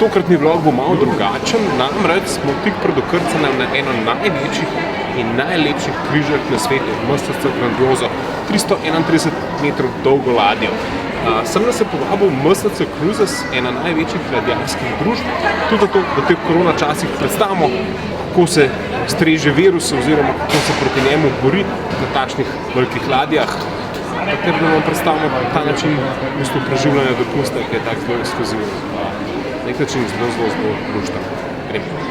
Tokratni vlog bo malo drugačen, namreč smo tik pred okrcanjem na eno največjih in najlepših križark na svetu, MSC Grandioso, 331 metrov dolgo ladjo. Sem nas je povabil MSC Cruises, ena največjih ladjarskih družb, tudi zato, da v teh korona časih predstavimo, kako se streže virus oziroma kako se proti njemu bori na takšnih velikih ladjah, ter da vam predstavimo ta način preživljanja dopusta, ki je tak zelo ekskluziven. Na nek način zelo luštan. Gremo.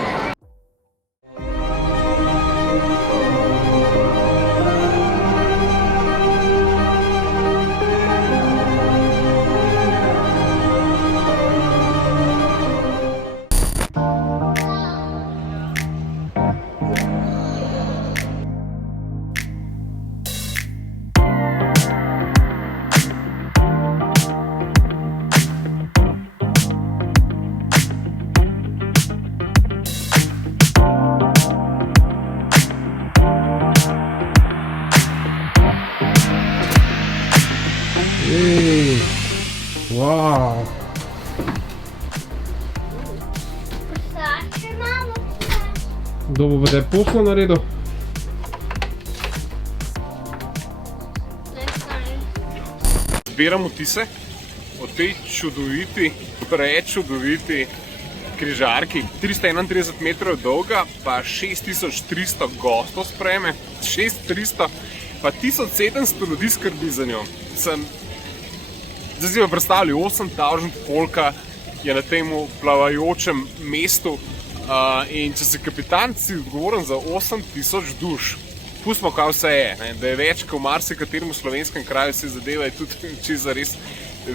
Wow. Kdo bo zdaj poslo naredil? Zbiramo vtise o tej čudoviti, prečudoviti križarki. 331 metrov dolga, pa 6300 gostov sprejme, 6300, pa 1700 ljudi skrbi za njo. Zdaj si pa predstavljali, 8000 polka je na tem plavajočem mestu in če si kapitan, si odgovoren za 8000 duš. Pustimo, kaj vse je, ne? Da je več, kot v marsikaterem slovenskem kraju, se zadeva je tudi čisto res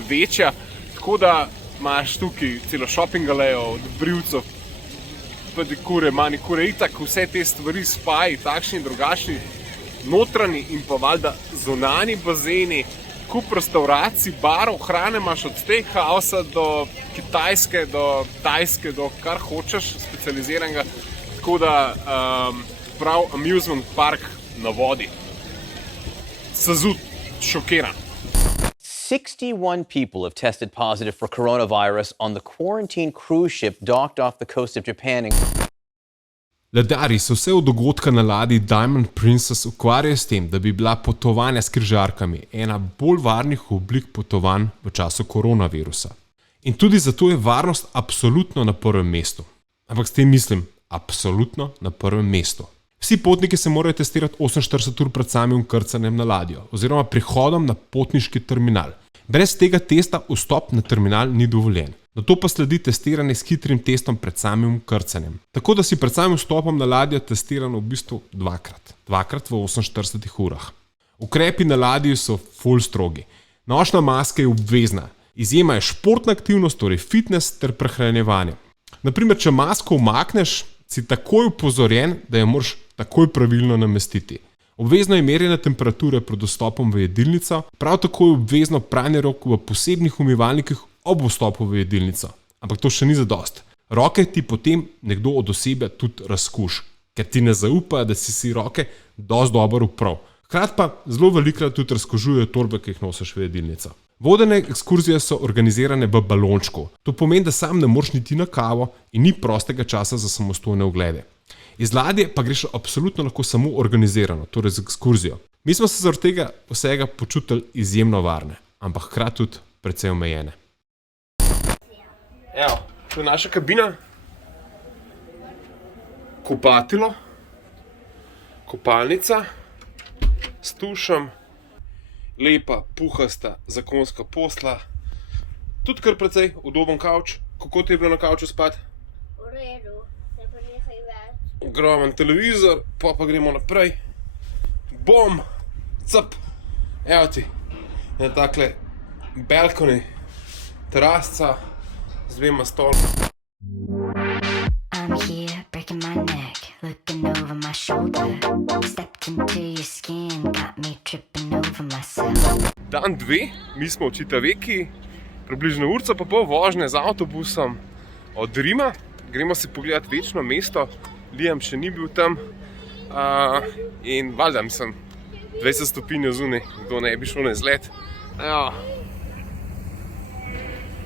večja. Tako da imaš tukaj celo shopping alejo, od brivcev, pedikure, manikure, itak vse te stvari, spaji, takšni in drugačni, notranji in pa valjda zunanji bazeni, kup restauracij, barov, hrane imaš od steakhousa do kitajske, do tajske, do kar hočeš, specializiranega. Tako da prav amusement park na vodi. Sezut, šokiran. 61 people have tested positive for coronavirus on the quarantine cruise ship docked off the coast of Japan. Ladjarji se vse od dogodka na ladji Diamond Princess ukvarjajo s tem, da bi bila potovanja s križarkami ena bolj varnih oblik potovanj v času koronavirusa. In tudi zato je varnost absolutno na prvem mestu. Ampak s tem mislim, absolutno na prvem mestu. Vsi potniki se morajo testirati 48 ur pred samim vkrcanjem na ladjo oziroma prihodom na potniški terminal. Brez tega testa vstop na terminal ni dovoljen. Nato pa sledi testiranje s hitrim testom pred samim vkrcanjem. Tako da si pred samim vstopom na ladjo testiran v bistvu dvakrat v 48 urah. Ukrepi na ladji so ful strogi. Nošna maska je obvezna. Izjema je športna aktivnost, torej fitness ter prehranjevanje. Naprimer, če masko umakneš, si takoj upozorjen, da jo moraš takoj pravilno namestiti. Obvezno je merjenje temperature pred vstopom v jedilnico, prav tako je obvezno pranje rok v posebnih umivalnikih ob vstopu v jedilnico. Ampak to še ni zadost. Roke ti potem nekdo od osebja tudi razkuš, ker ti ne zaupa, da si roke dosti dobro uprav. Hkrati pa zelo velikokrat tudi razkožujejo torbe, ki jih nosiš v jedilnico. Vodene ekskurzije so organizirane v balončku. To pomeni, da sam ne moreš niti na kavo in ni prostega časa za samostojne oglede. Iz ladje pa greš absolutno lahko samo organizirano, torej z ekskurzijo. Mi smo se zaradi tega vsega počutili izjemno varne, ampak hkrati tudi precej omejene. Evo, to je naša kabina. Kupatilo, kopalnica, s tušem, lepa, puhasta, zakonska posla, tudi kar precej udoben kavč. Kako ti je bilo na kavču spati? V redu, se pa nekaj več. Ogromen televizor, pa gremo naprej. Bom, cap, evo ti, na takle balkoni, terasca z dvema stoloma. I'm here breaking my neck, looking over my shoulder. Stepped into your skin, got me tripping over myself. Dan 2, mi smo v Čitaveki, približno urca pa pol vožnje z avtobusom od Rima. Gremo si pogledati večno mesto, Liam še ni bil tam in valjda sem 20 stopinj zunaj, kdo ne bi šel na izlet. Evo.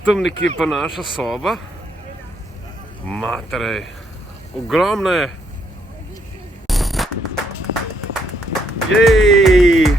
Tam nekje pa naša soba, Materej, ogromno je. Jej!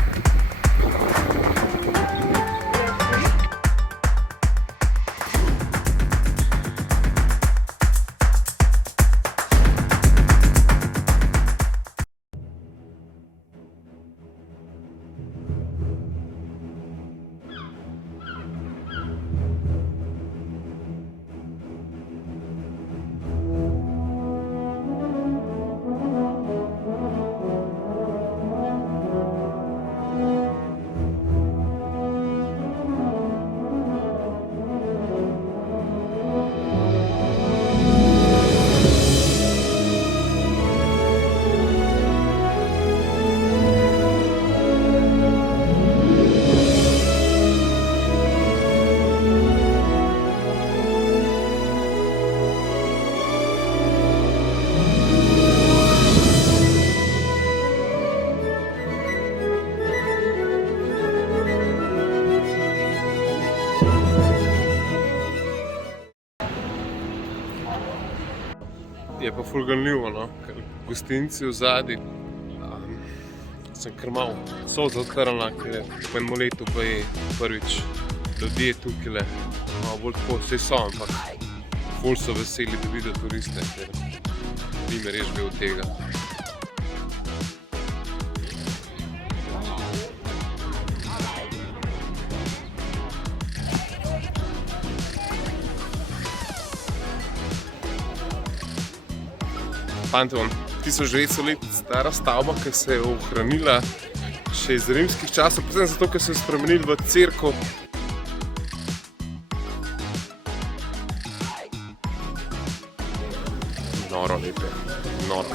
Je pa ful ganljivo, no, ker gostinci v zadnji sem kar malo solza odtrla, ker je po enem letu pa je prvič ljudje tukajle, malo bolj tako, vse so, ampak ful so veseli, da vidijo turiste, ker ni me res bil od tega. Panteon, 1900 let stara stavba, ki se je ohranila še iz rimskih časov, predvsem zato, ker so jo spremenili v cerkev. Noro lepe, noro.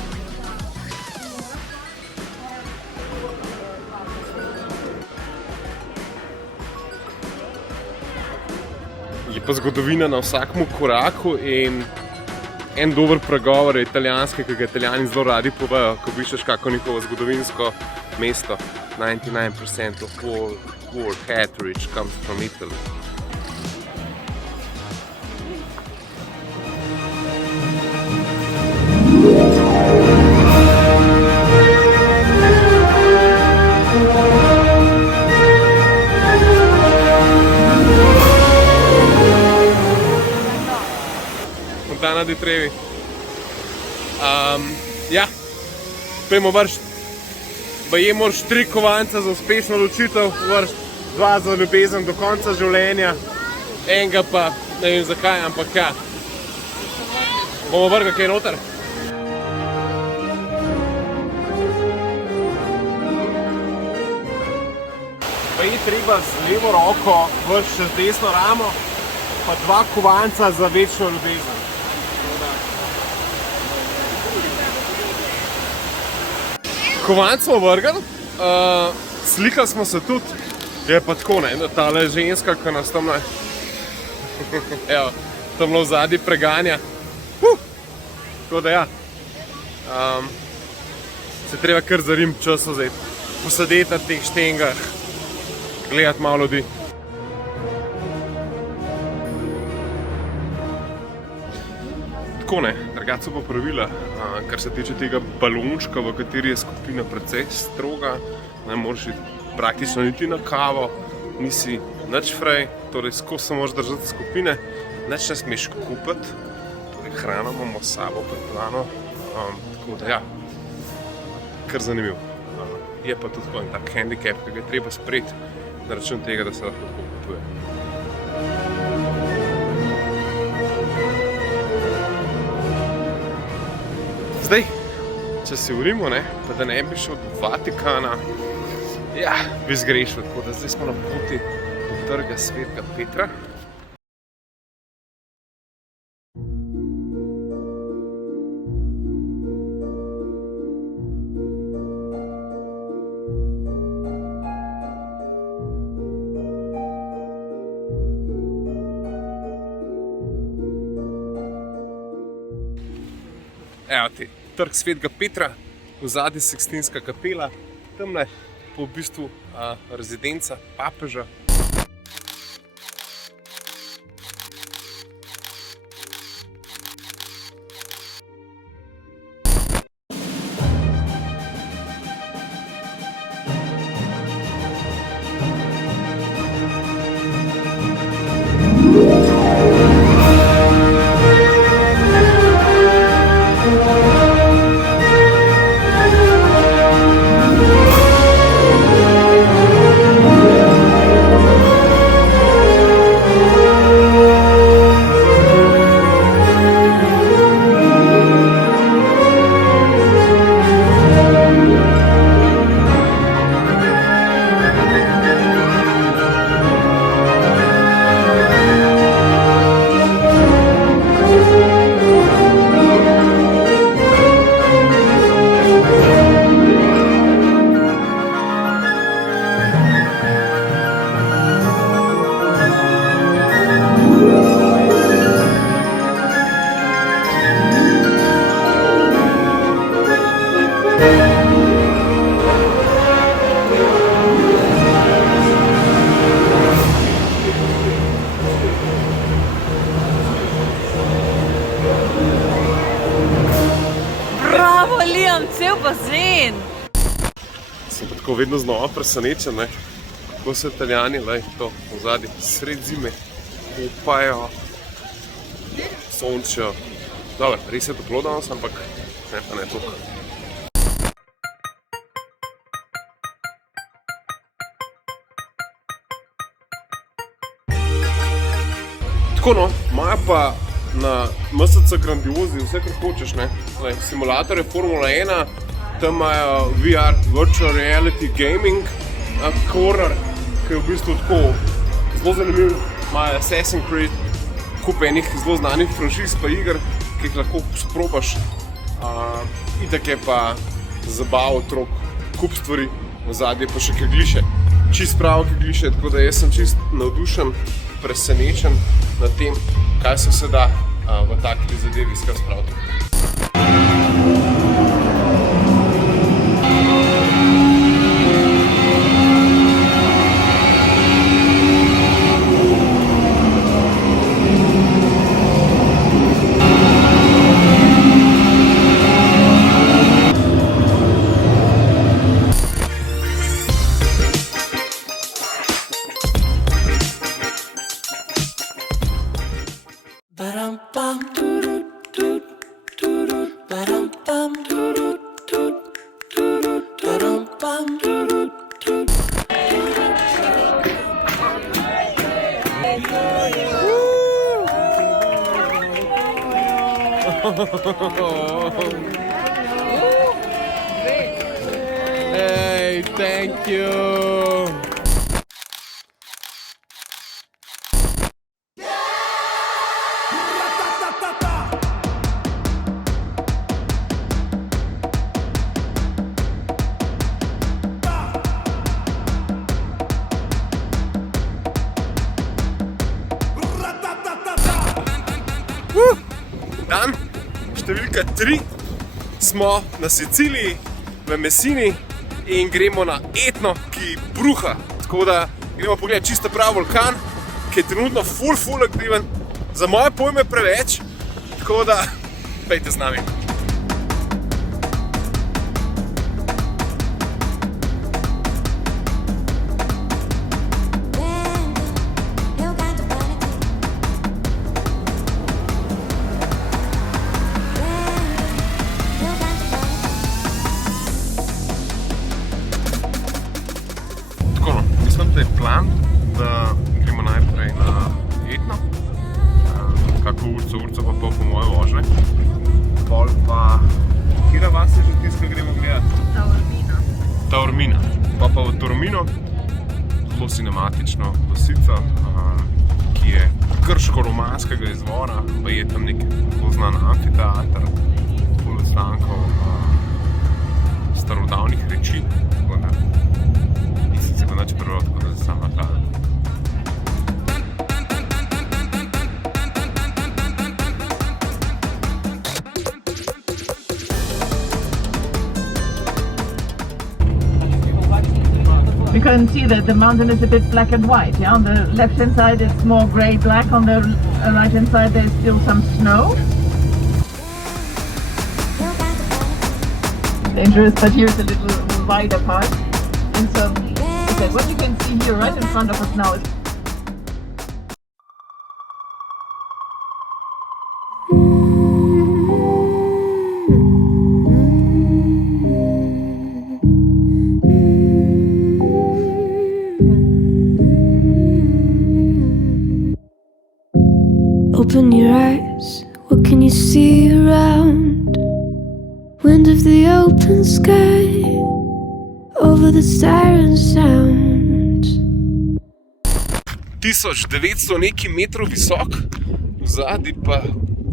Je pa zgodovina na vsakem koraku in en dober pregovor je italijanski, ki ga Italijani zelo radi povejo, ko pišeš kako njihovo zgodovinsko mesto. 99% of world heritage comes from Italy. Fontana di Trevi. Ja, pojmo vršt. Baje moraš 3 kovanca za uspešno ločitev, vršt 2 za ljubezen do konca življenja, enega pa ne vem zakaj, ampak ja. Bomo vrgli kaj noter? Baje treba z levo roko vršt čez desno ramo, pa 2 kovanca za večno ljubezen. Kovanc smo vrgli, slikali smo se tudi, je pa tako, ne, da tale ženska, ki nas tamle, evo, tamle v zadnji preganja. Tako da ja, se treba kar za Rim čas vzeti, posedeti na teh štengah, gledati malo ljudi. Tako ne, drugače so pa pravila, kar se tiče tega balončka, v kateri je skupina precej stroga, ne moreš iti praktično niti na kavo, nisi nič frej, torej skozi se moraš držati skupine, nič ne smeš kupiti, torej hrano imamo s sabo pripravljeno, tako da ja, kar zanimiv. Je pa tudi en tak handicap, ki ga je treba sprejeti na račun tega, da se lahko tako potuje. Zdaj, če si v Rimu, ne, pa da ne bi šel do Vatikana, ja, bi zgrešil, tako da zdaj smo na poti do trga Svetega Petra. Evo ti, trg Svetega Petra, v zadnji Sikstinska kapela, tamle pa v bistvu rezidenca papeža. pa vedno znova presenečen, ne? Kako so Italijani, to v zadnji sred zime, kopajo, sončijo. Dobro, res je toplo danes, ampak ne pa ne toliko. Tako no, imajo pa na MSC Grandiosi vse, kar hočeš, ne? Simulator je Formula 1, tam imajo VR, Virtual Reality Gaming Corner, ki je v bistvu tako zelo zanimiv, imajo Assassin's Creed, kup enih zelo znanih franšiz pa iger, ki jih lahko sprobaš. Itak je pa zabava otrok, kup stvari, v zadnje pa še kegliše. Čist pravo kegliše, tako da jaz sem čist navdušen, presenečen nad tem, kaj se da v takih zadevi skrat spraviti. Hey, thank you. Dan številka 3, smo na Siciliji, v Messini in gremo na Etno, ki bruha. Tako da gremo pogledati čisto prav vulkan, ki je trenutno ful aktiven, za moje pojme preveč, tako da pejte z nami. To je plan, da gremo najprej na Etno, kako urco pa pol po moje vožnje. Pol pa, kira vas je že tisto, gremo gledati? Taormina. Pa v Taormino, zelo cinematično vasico, ki je grško-romanskega izvora, pa je tam nek poznan amfiteater, pol ostankov starodavnih reči. Se pa nič prvo, tako da se sam nakladam. You can see that the mountain is a bit black and white. Yeah? On the left hand side it's more grey-black, on the right hand side there's still some snow. Dangerous, but here's a little wider part. And so, okay, what you can see here right in front of us now is Open your eyes, what can you see around? Wind of the open sky, over the siren sound. 1900 nekaj metrov visok, vzadi pa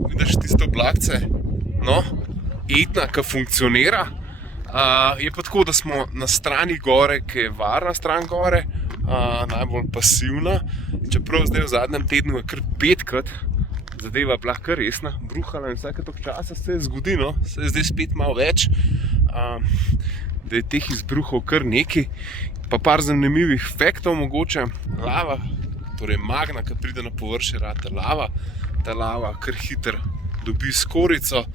vidiš tiste oblakce. No, Etna, ki funkcionira. Je pa tako, da smo na strani gore, ki je varna stran gore, najbolj pasivna. Čeprav zdaj v zadnjem tednu je kar 5krat zadeva bila kar resna, bruhala in vsake toliko časa se zgodi, no, se je zdaj spet malo več, da je teh izbruhov kar nekaj, pa par zanimivih faktov mogoče. Lava, torej magna, ki pride na površje, rata lava, ta lava kar hitro dobi skorico,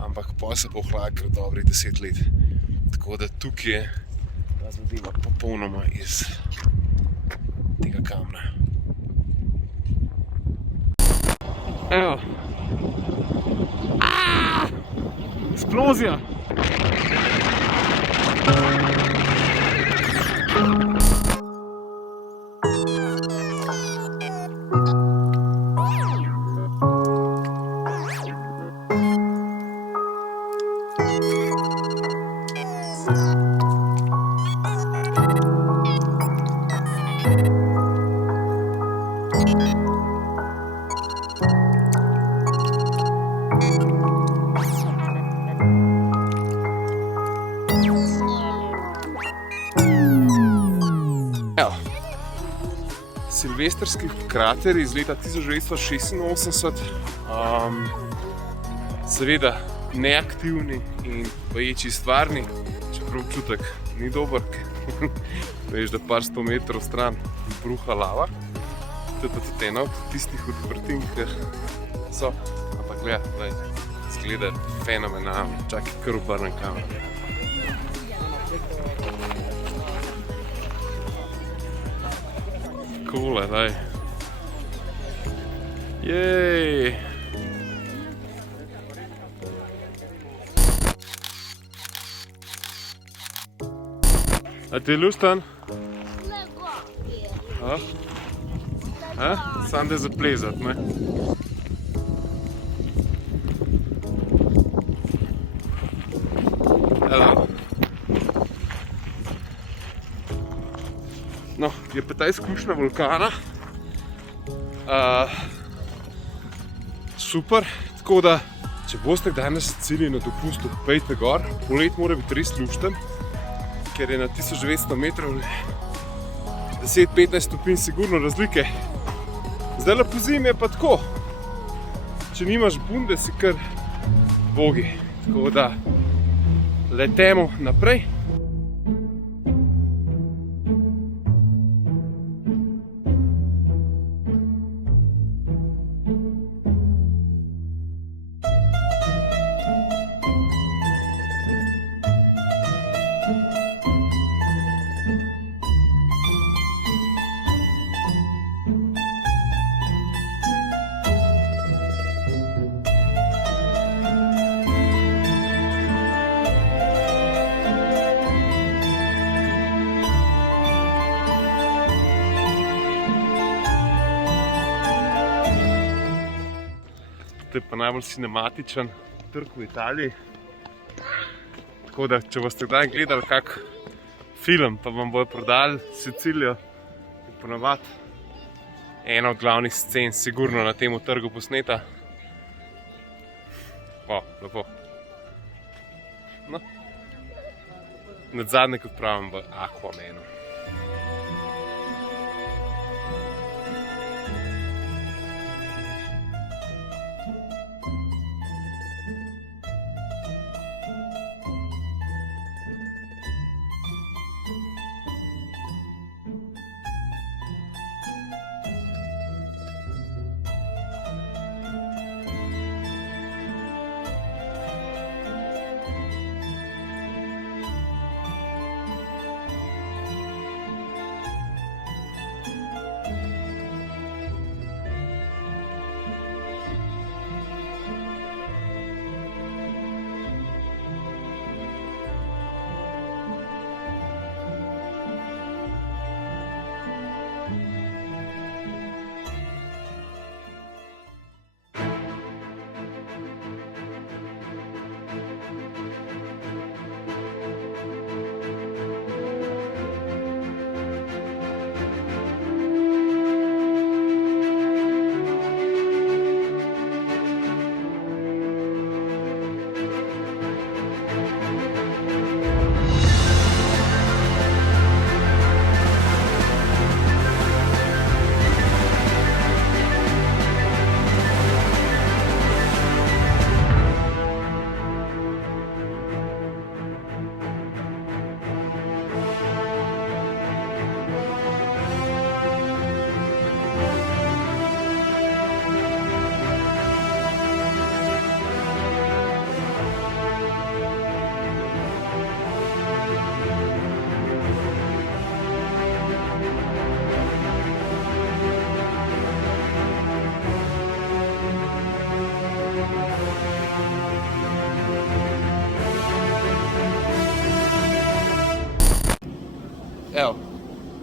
ampak pa se pohlaja kar dobrih 10 let. Tako da tukaj je ta zadeva popolnoma iz tega kamna. Evo. Eksplozija! Silvestrski krater iz leta 1986, seveda neaktivni in baječi stvarni, čeprav občutek ni dober, veš, da par 100 metrov stran bruha lava. To je pa tudi ena od tistih odvrtin, ki so, ampak gledaj, izgleda fenomenalno, čakaj, kar obrnem kamero. Kole, daj. Jej! A ti je luštan? Sam da zaplezat, ne? Hello. No, je pa ta izkušnja vulkana super, tako da če boste kdaj na Siciliji na dopustu, pejte gor. Polet mora biti res lušten, ker je na 1900 metrov 10-15 stopinj sigurno razlike. Zdaj po zimi je pa tako, če nimaš bunde, si kar bogi, tako da letemo naprej. To je pa najbolj cinematičen trg v Italiji. Tako da, če boste kdaj gledali kak film, pa vam bojo prodali Sicilijo, je ponavadi ena od glavnih scen sigurno na tem trgu posneta. Lepo. No. Nadzadnje, kot pravim, v Aquamenu.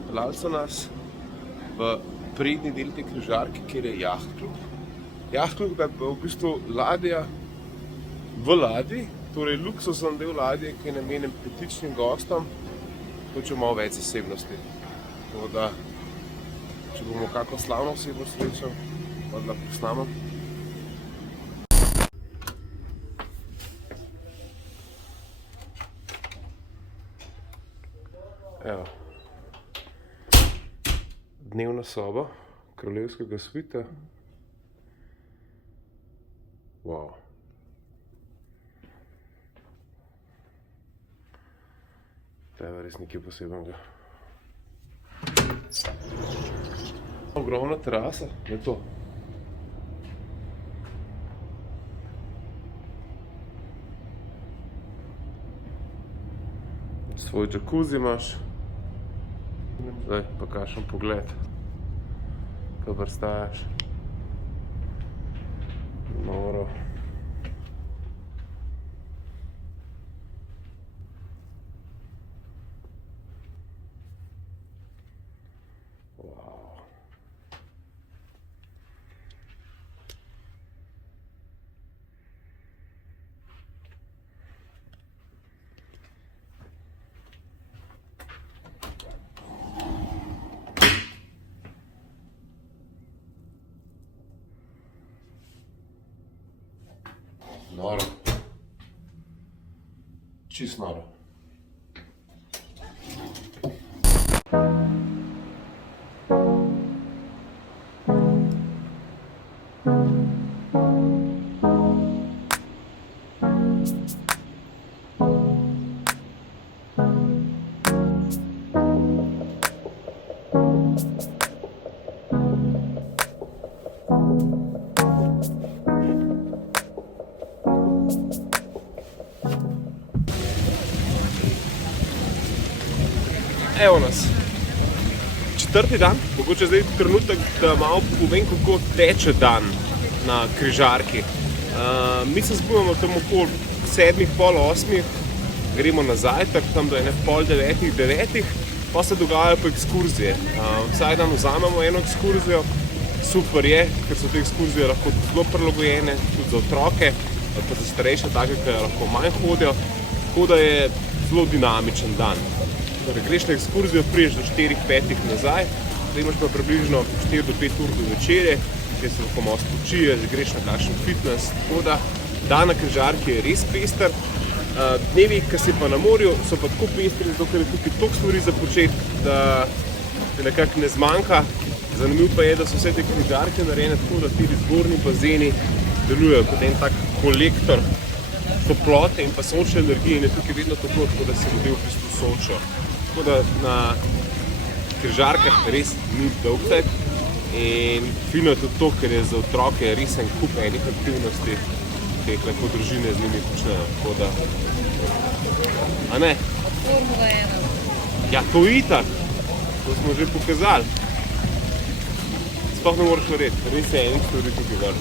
peljali so nas v prednji del te križarke, kjer je jahtklub. Jahtklub je v bistvu ladja v ladji, torej luksuzen del ladje, ki je namenjen petičnim gostom, hoče malo več zasebnosti. Tako da, če bomo kako slavno osebo srečali, pa da posnamem. Evo. Dnevna soba kraljevskega svita. Wow. To je res nekaj posebnega. Ogromna terasa, je to. Svoj džakuzi imaš. Zdaj pa kakšen pogled, ko vrstajaš. Noro. Wow. Noro. Čist noro. Evo nas. Četrti dan, mogoče zdaj trenutek, da malo povem, kako teče dan na križarki. Mi se zbujamo tam okoli 7, pol 8, gremo na zajtrk, tam do ene pol 9, pa se dogajajo pa ekskurzije. Vsak dan vzamemo eno ekskurzijo, super je, ker so te ekskurzije lahko zelo prilagojene, tudi za otroke, pa za starejše, take, ki lahko manj hodijo, tako da je zelo dinamičen dan. Torej, greš na ekskurzijo, priješ do 4-5 nazaj, zdaj imaš pa približno 4 do 5 ur do večerje, kjer se lahko malo spočiješ, greš na kakšen fitness, tako da dan na križarki je res pester. Dnevi, ki si pa na morju, so pa tako pestri, zato ker je tukaj toliko stvari za početi, da te nekako ne zmanjka. Zanimivo pa je, da so vse te križarke narejene tako, da ti zgornji bazeni delujejo kot en tak kolektor toplote in pa sončne energije in je tukaj vedno toplo, tako da se ljudje v bistvu sončijo. Tako da na križarkah res ni dolgtek in fino je tudi to, ker je za otroke res en kup enih aktivnosti, ki jih lahko družine z njimi počnejo. Tako da, a ne? Formula 1. Ja, to itak. To smo že pokazali. Sploh ne moraš verjeti, res je enih stvari tukaj gor.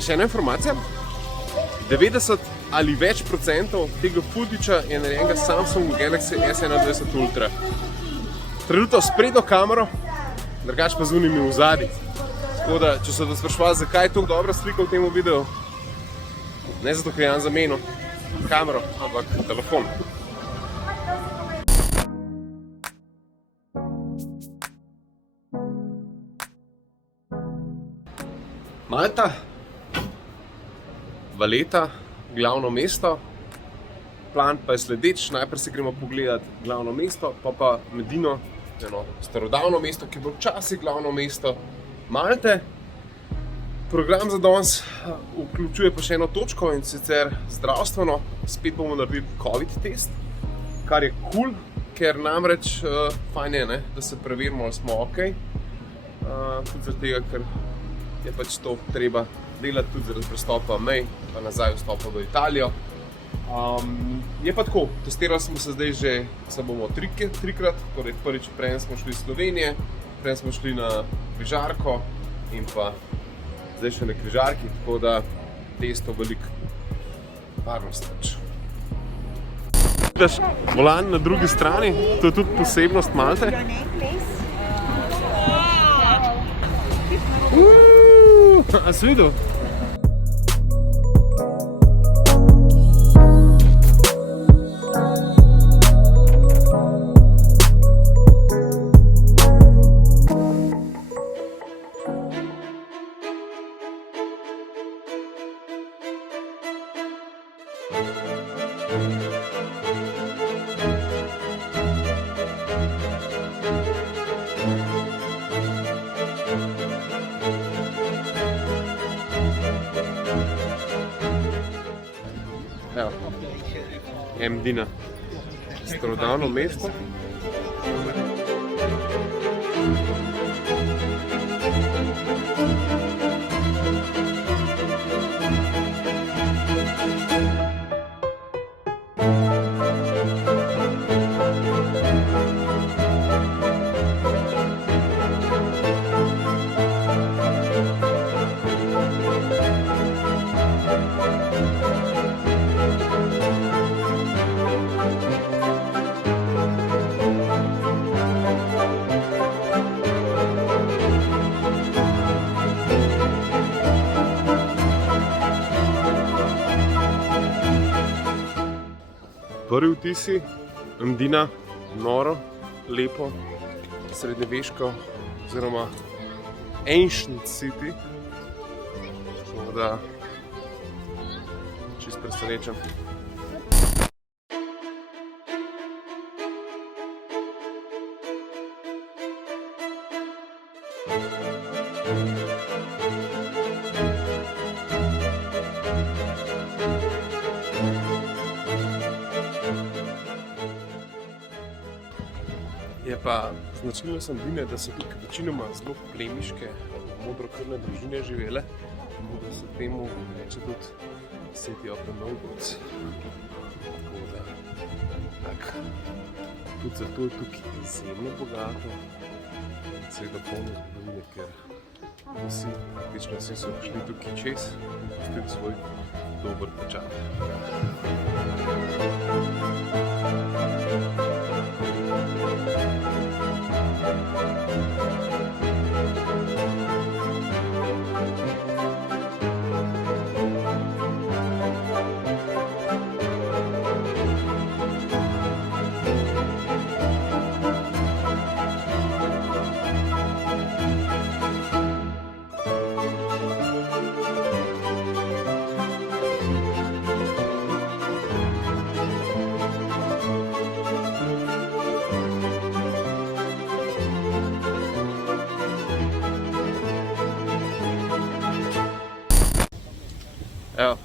Še ena informacija. 90 ali več procentov tega footage je narejenega Samsung Galaxy S21 Ultra. Trenutno s prednjo kamero, drugače pa z unimi v zadnji. Tako da, če so te sprašvali, zakaj je tako dobra slika v tem videu, ne zato, ker imam zamenil kamero, ampak telefon. Malta, Valeta, glavno mesto. Plan pa je sledeč, najprej se gremo pogledat glavno mesto, pa Medino, eno starodavno mesto, ki bo včasih glavno mesto Malte. Program za danes vključuje pa še eno točko, in sicer zdravstveno. Spet bomo naredili COVID test, kar je cool, ker namreč fajn je, da se preverimo, ali smo ok. Tudi zaradi tega, ker je pač to treba delati tudi zaradi prestopa mej, pa nazaj vstopa v Italijo. Je pa tako, testirali smo se zdaj že, se bomo trikrat, torej prvič prej smo šli iz Slovenije, prej smo šli na križarko in pa zdaj še na križarki, tako da testo veliko varnost več. Vidiš volan na drugi strani, to je tudi posebnost Malte. A si videl? Evo, Mdina, starodavno mesto. Prvi vtisi, Mdina, noro, lepo, srednjeveško oziroma ancient city. Tako da čisto presenečen. Je pa značilnost Mdine, da so tukaj večinoma zelo plemiške, modrokrvne družine živele, da se temu reče tudi City of the Nobles. Tako da, tudi zato je tukaj izjemno bogato in seveda polno zgodovine, ker vsi so šli tukaj čez in pustili svoj dober pečat. Evo,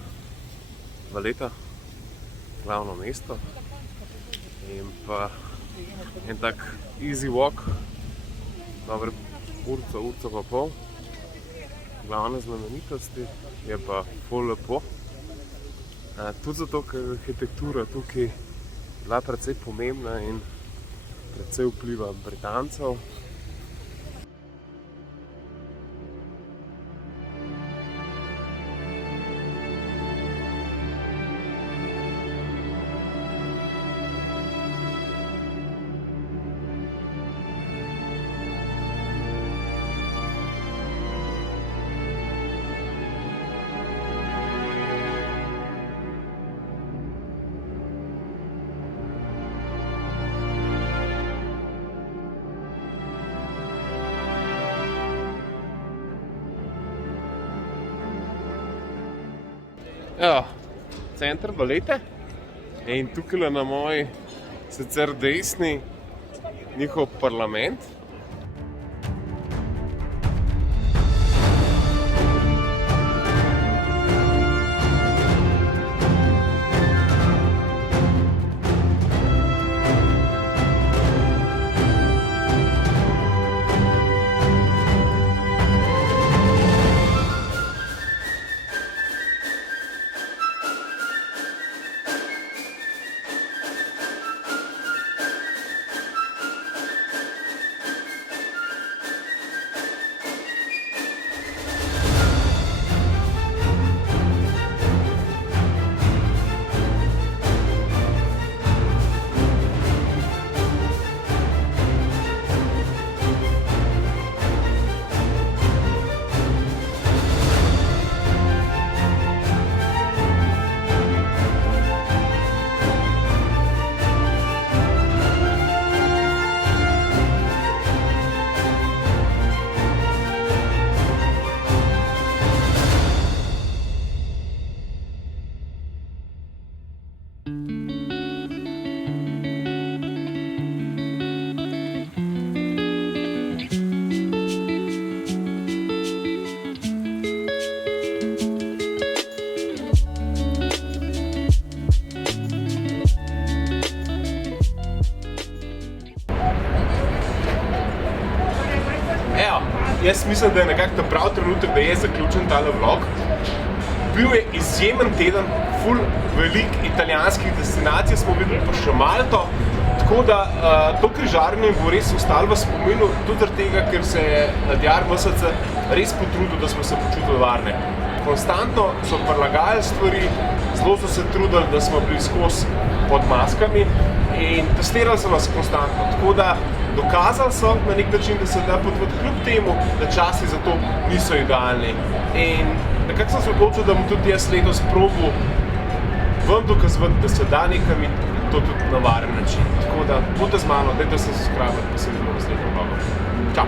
Valletta, glavno mesto in pa en tak easy walk, dobre urco pa pol. Glavne znamenitosti je pa ful lepo. Tudi zato, ker je arhitektura tukaj bila precej pomembna in precej vpliva Britancev. Evo, center Vallette in tukaj na moji sicer desni njihov parlament. jaz mislim, da je nekako ta prav trenutek, da je zaključen tale vlog. Bil je izjemen teden, ful velik italijanskih destinacij, smo videli pa še Malto, tako da to križarjenje bo res ostalo v spominu, tudi zaradi tega, ker se je ladjar MSC res potrudil, da smo se počutili varne. Konstantno so prilagajali stvari, zelo so se trudili, da smo bili skozi pod maskami in testirali so nas konstantno, tako da dokazali so na nek način, da se da potvati kljub temu, da časi za to niso idealni. In nekako sem se odločil, da bom tudi jaz letos probal vam dokazovati, da se da nekam in to tudi na varen način. Tako da, bodite z mano, dajte se subscribe, pa se vidimo v naslednjem vlogu. Čau!